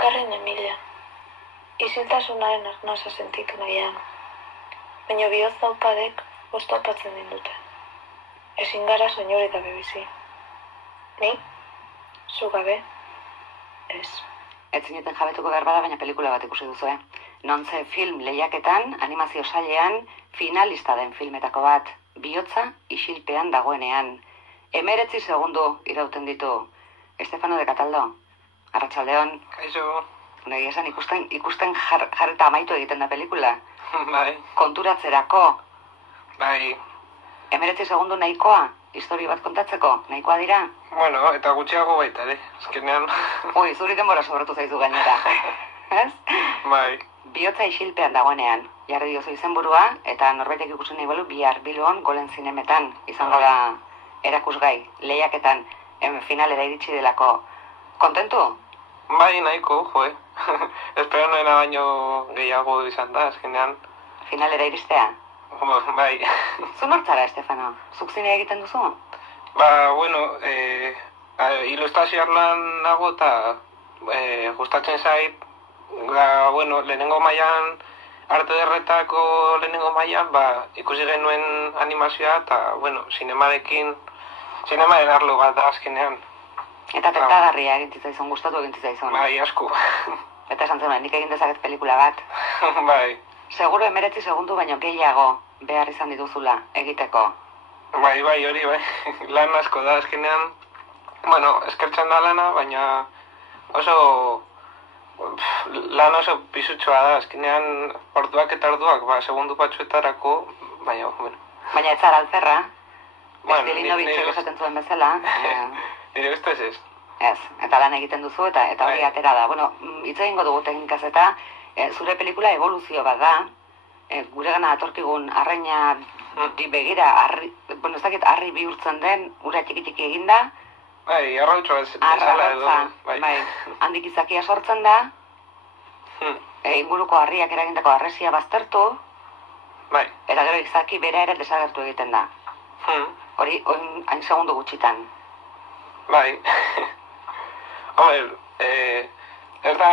Bakarren Emilia. Isiltasunaren arnasa sentitu nahian. Baina bihotz daupadek oztopatzen dindute. Ezin gara soinori gabe bizi. Ni? Zu gabe? Ez. Ez zineten jabetuko behar bada, baina pelikula bat ikusi duzu, Nontze film lehiaketan, animazio sailean, finalista den filmetako bat, bihotza isilpean dagoenean. 19 segundu irauten ditu. Estefano de Cataldo, arratsaldeon. Kaixo. Nahi esan ikusten jarreta amaitu egiten da pelikula. Bai. Konturatzerako. Bai. 19 segundu nahikoa, histori bat kontatzeko, nahikoa dira? Bueno, eta gutxiago baita, azkenean. Ui, zuri denbora sobratu zaizu gainera. Ez? Bai. Bihotza isilpean dagoenean, jarri diozu izenburua, eta norbaitek ikusi nahi balu bihar Bilbon Golen Zinemetan, izango da erakusgai, lehiaketan, finalera iritsi delako. Kontentu? Bai, nahiko, Espero nuena baino gehiago izan da, azkenean. Finalera iristea? Bai. Zu nortzara, Estefano? Zuk zine egiten duzu? Ba, bueno, ilustrazioar lan nago eta gustatzen zait, bueno, lehenengo mailan, arte derretako lehenengo mailan, ikusi genuen animazioa eta, bueno, zinemaren arlo bat da azkenean. Eta tentagarria egintzizaizun, gustatu egintzizaizun. Bai, asko. Eta esan zenuen, nik egin dezaket pelikula bat. Bai. Seguro 19 segundu baino gehiago behar izan dituzula egiteko. Bai, hori, bai. Lan asko da azkenean. Bueno, eskertzen da lana, baina lan oso pisutxoa da, azkenean orduak eta orduak, segundu batzuetarako, baina, bueno. Baina ez zara alferra, Bueno, Estilinovitzek esaten zuen bezala. Nire ustez ez. Ez, eta lan egiten duzu eta hori atera da. Bueno, hitz egingo dugu teknikaz eta zure pelikula evoluzio bat da, gure gana atorkigun arraina begira, ez dakit harri bihurtzen den, ura txiki eginda. Bai, arrautxo bezala edo. Bai, handik izakia sortzen da, inguruko harriak eragindako harresia baztertu, bai. Eta gero izaki bera ere desagertu egiten da. Hori, hain segundu gutxitan. Bai. Hombre, ez da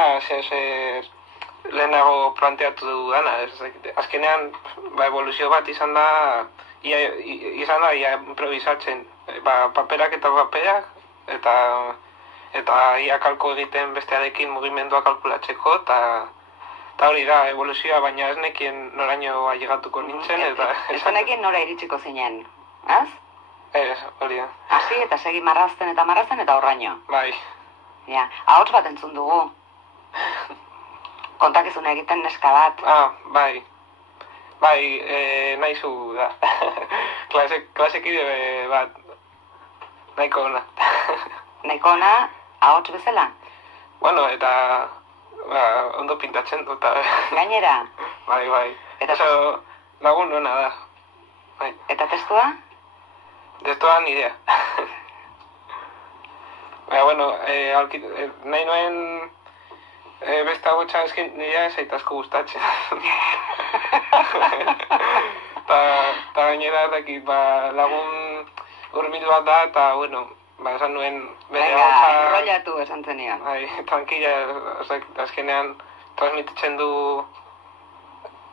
lehenago planteatu dudana. Azkenean, evoluzio bat izan da improvisatzen. Paperak eta paperak, eta ia kalko egiten bestearekin mugimendua kalkulatzeko, eta hori da evoluzioa, baina ez nekien noraino ailegatuko nintzen, eta... Ez nekien nora iritsiko zinen, az? Ez, hori da. Hasi eta segi marrazten eta horraino. Bai. Ja, ahots bat entzun dugu. Kontakizuna egiten neska bat. Bai. Bai, nahizu da. Klasekide bat. Nahiko ona. Nahiko ona, ahots bezala? Bueno, eta ondo pintatzen dut. Gainera? Bai. Oso lagun ona da. Bai. Eta testua? Testua nidea. Bueno, nahi nuen beste agotxa eskin nidea ezait asko gustatzen. Eta gainera lagun urbil bat da, eta, bueno, esan nuen bere agotxa... Enrollatu esan zenion. Bai, tranquila, azkenean transmititzen du...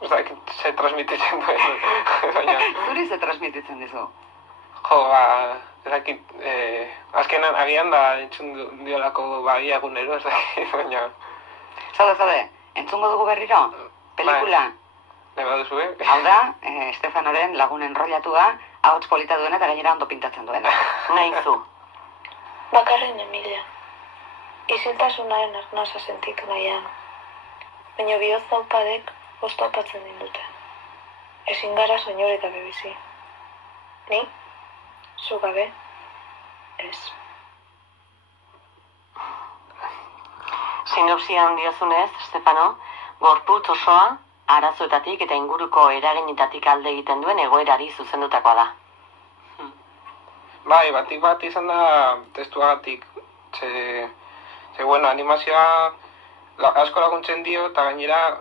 ze transmititzen du. Zuri ze transmititzen dizu? Azkenan agian da entzun diolako bagia egunero, baina... Zaude, entzungo dugu berriro? Pelikula? Nahi baduzu, Hau da, Estefanoren lagun enrollatua, ahots polita duena eta gainera ondo pintatzen duena. Nahizu. Bakarren Emilia. Isiltasunaren arnasa sentitu nahian. Baina bihotz daupadek oztopatzen dindute. Ezin gara soinori gabe bizi. Ni? Zu gabe? Ez. Sinopsian diozunez, Stefano, gorputz osoa, arazoetatik eta inguruko eraginetatik alde egiten duen egoerari zuzendutakoa da. Bai, batik bat izan da testuagatik. Bueno, animazioa asko laguntzen dio, eta gainera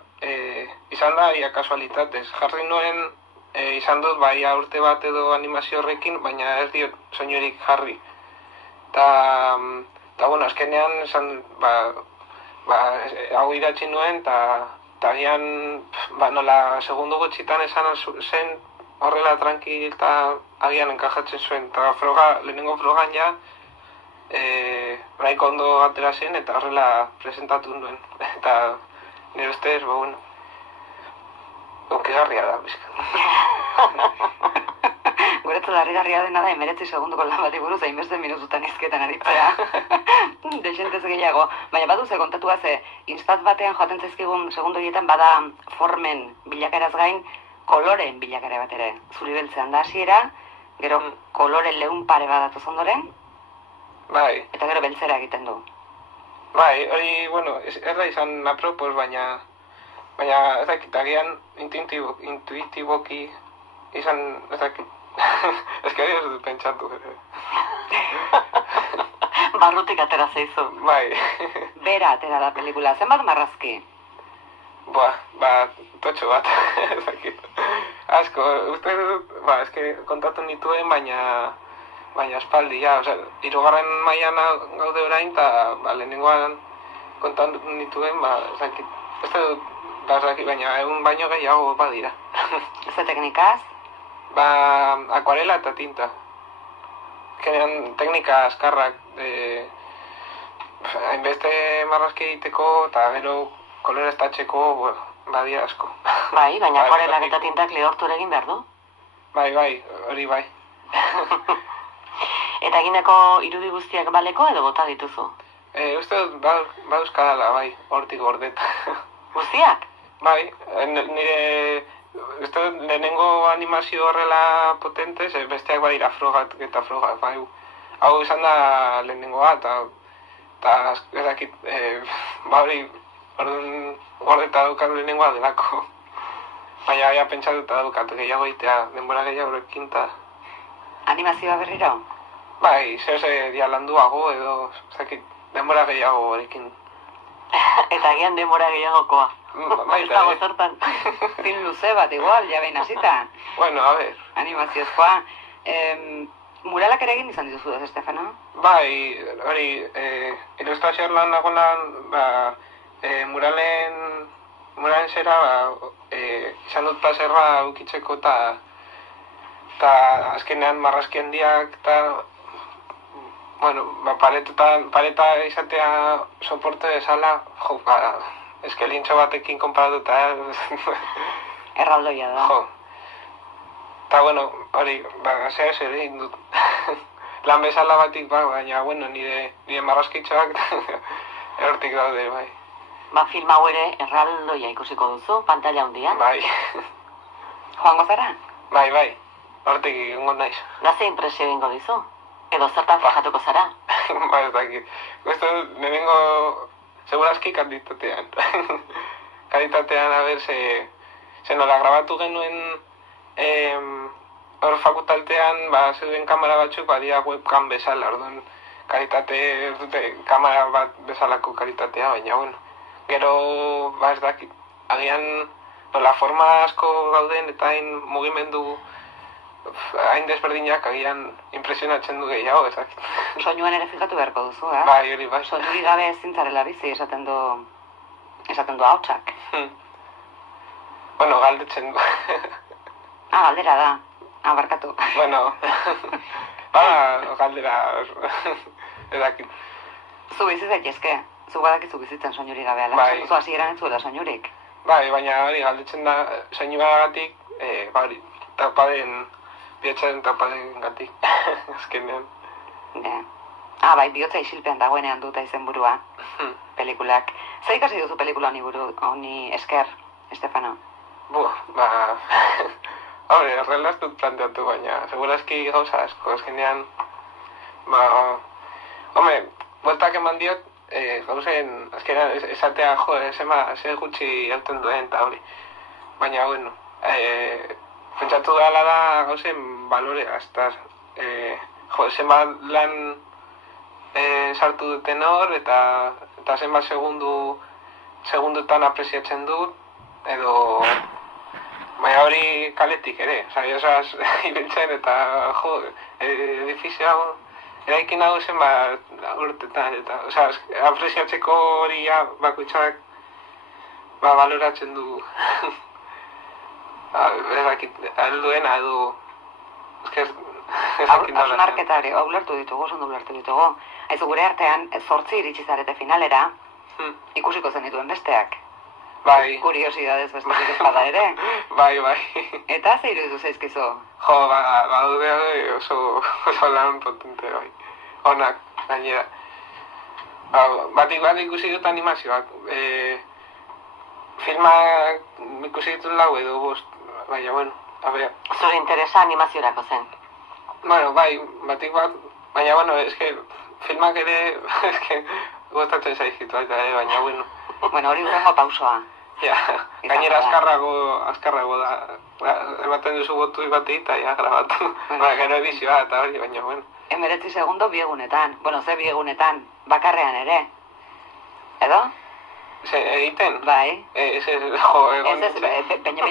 izan da kasualitatez. Jarri nuen izan dut urte bat edo animazio horrekin, baina ez diot soinurik jarri. Eta bueno, azkenean hau idatzi nuen, eta agian, nola, segundo gutxitan esan zen horrela tranquil eta agian enkajatzen zuen, eta lehenengo frogan ja, nahiko ondo atera zen, eta horrela presentatu nuen, eta nire ustez, bueno, onkigarria da, bizka. Guretzat harrigarria dena da 19 segunduko lan bati buruz hainbeste minututan hizketan aritzea. Desentez gehiago. Baina baduze kontatua ze instat batean joaten zaizkigun segundu horietan bada formen bilakaraz gain koloreen bilakara bat ere. Zuri beltzean da hasiera, gero kolore leun pare bat datoz ondoren, Bai, eta gero beltzera egiten du. bai, hori, bueno, ez da izan apropos, baina ez dakit, agian intuitiboki izan, ez dakit. Ez que hori ez dut pentsatu. Barrutik atera zeizu. Bai. Bera atera da pelikula, zenbat marrazki? Totxo bat, ez dakit. Asko, uste dut, ez que kontatu nituen, baina espaldi, ja, osea, 3. mailan gaude orain, eta lehenengoan kontatu nituen, ez dakit. Uste dut, ez dakit, baina egun baino gehiago badira. Ze teknikaz? Akuarela eta tinta. Generan teknika azkarrak, hainbeste marrazki egiteko eta gero kolore estatzeko, badira asko. Bai, baina akuarelak eta tintak lehortu egin behar du. Bai, hori bai. Eta egindako irudi guztiak baleko edo bota dituzu? Uste dut, baduzkadala, bai, hortik gordet. Guztiak? Bai, nire... Uste dut, lehenengo animazio horrela potente, besteak badira frogak eta frogak, bai. Hau izan da lehenengoa, eta ez dakit, hori, orduan gordeta dukat lehenengoa delako. Baina pentsatuta dukat gehiago egitea, denbora gehiagorekin, eta... Animazioa berriro? Bai, zehose dialanduago edo, ez dakit, denbora gehiago horekin. Eta agian denbora gehiagokoa. Ez dago zertan. Film luze bat igual, ja behin hasita. Bueno, a ver. Animaziozkoa. Muralak ere egin izan dituzu ez, Estefano? Bai, hori, ilustrazioa lan nagoelan, muralen zera, izan dut plazerra ukitzeko eta azkenean marrazki handiak eta bueno, paleta izatea soporte bezala, jo, eskelintxo batekin konparatuta, Erraldoia da. Jo. Eta, bueno, hori, zehaz ere egin dut. Lan bezala batik, baina, bueno, nire marrazkitxoak erortik daude, bai. Film hau ere erraldoia ikusiko duzu, pantalla hundian. Bai. Joango zara? Bai, hortik egongo naiz. Gaze impresio egingo dizu? Edo zertan fajatuko zara? Ez dakit. Gusto dut, lehenengo, segurazki kalitatean. Kalitatean, a ber, ze nola grabatu genuen hor fakultatean, zeuden kamera batzuk, badira webcam bezala, orduan kalitate, dute kamera bat bezalako kalitatea, baina, bueno. Gero, ez dakit, agian, nola forma asko dauden eta hain mugimendu hain desberdinak agian impresionatzen du gehiago, ez dakit. Soinuan ere fijatu beharko duzu, eh? Bai, hori bai. Soinuri gabe ezintzarela bizi, esaten du hautsak. Bueno, galdetzen du. Galdera da. Barkatu. Bueno, galdera, ez dakit. Zu bizi zaitezke. Zu badakizu bizitzen soinuri gabe, ala? Bai. Zu hasieran ez zuela soinurik. Bai, baina hori galdetzen da soinuagatik, hori, tapaden, bihotzaren tapaden gatik, azkenean. Bai, bihotza isilpean dagoenean dut izenburua, pelikulak. Zer ikasi duzu pelikula honi esker, Estefano? Hombre, horrela ez dut planteatu, baina segurazki gauza asko, azkenean, hombre, bueltak eman diot, gauzen, azkenean, esatea, ze gutxi elten duen, eta hori. Baina, bueno, pentsatu dela da gauzen balorea, zenbat lan sartu duten hor, eta zenbat segundutan apreziatzen dut, edo... Baina hori kaletik ere, osas ibiltzen eta, edifizio eraikin hau zen urtetan, eta, apresiatzeko hori bakoitzak baloratzen du alduena edo hausnarketa hori, ulertu ditugu, oso ondo ulertu ditugu. Aizu, gure artean, 8 iritsi zarete finalera, ikusiko zenituen besteak. Bai. Kuriosidadez besterik ez bada ere. Bai. Eta ze iruditu zaizkizu? Jo, badude oso lan potente, bai. Onak, gainera. Batik bat ikusi dut animazioak. Filmak ikusi ditut 4 edo 5, baina, bueno, abea. Zure interesa animaziorako zen. Bueno, bai, batik bat, baina, bueno, filmak ere, gustatzen zaizkit, baina, bueno. Bueno, hori urrengo pausoa. Ja, gainera azkarrago da. Ematen duzu botu bati eta ja grabatu. Gero edizioa eta hori, baina, bueno. 19 segundo 2 egunetan. Bueno, ze 2 egunetan, bakarrean ere. Edo? Egiten? Bai. Baina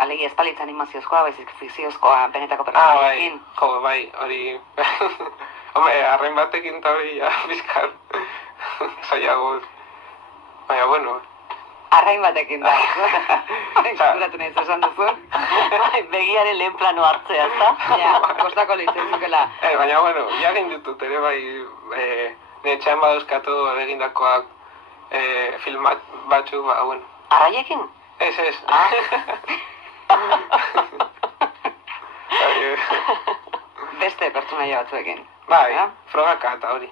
alegi espalitz animaziozkoa, baizik fikziozkoa, benetako personajekin. Bai, hori... Hombre, arren batekin eta hori, bizkar, zaiago. Baina, bueno. Arrain batekin da. Kuratu nahi esan duzu. Begiaren lehen plano hartzea, ezta? Ja, kostako litzezukela. Baina, bueno, jagin ditut ere, bai, nire txan badauzkatu egindakoak film batzuk, bueno. Arraiekin? Ez. Beste pertsonaia batzuekin. Bai, frogaka eta hori.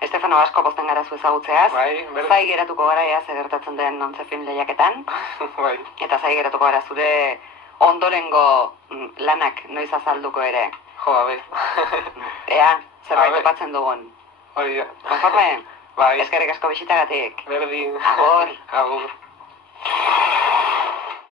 Estefano, asko pozten gara zu ezagutzeaz. Bai, berdin. Zai geratuko gara ea zer gertatzen den Nontze film lehiaketan. Bai. Eta zai geratuko gara zure ondorengo lanak noiz azalduko ere. Jo, bai. Ea, zerbait topatzen dugun. Hori da. Konforme? Bai. Eskerrik asko bisitagatik. Berdin. Agur. Agur.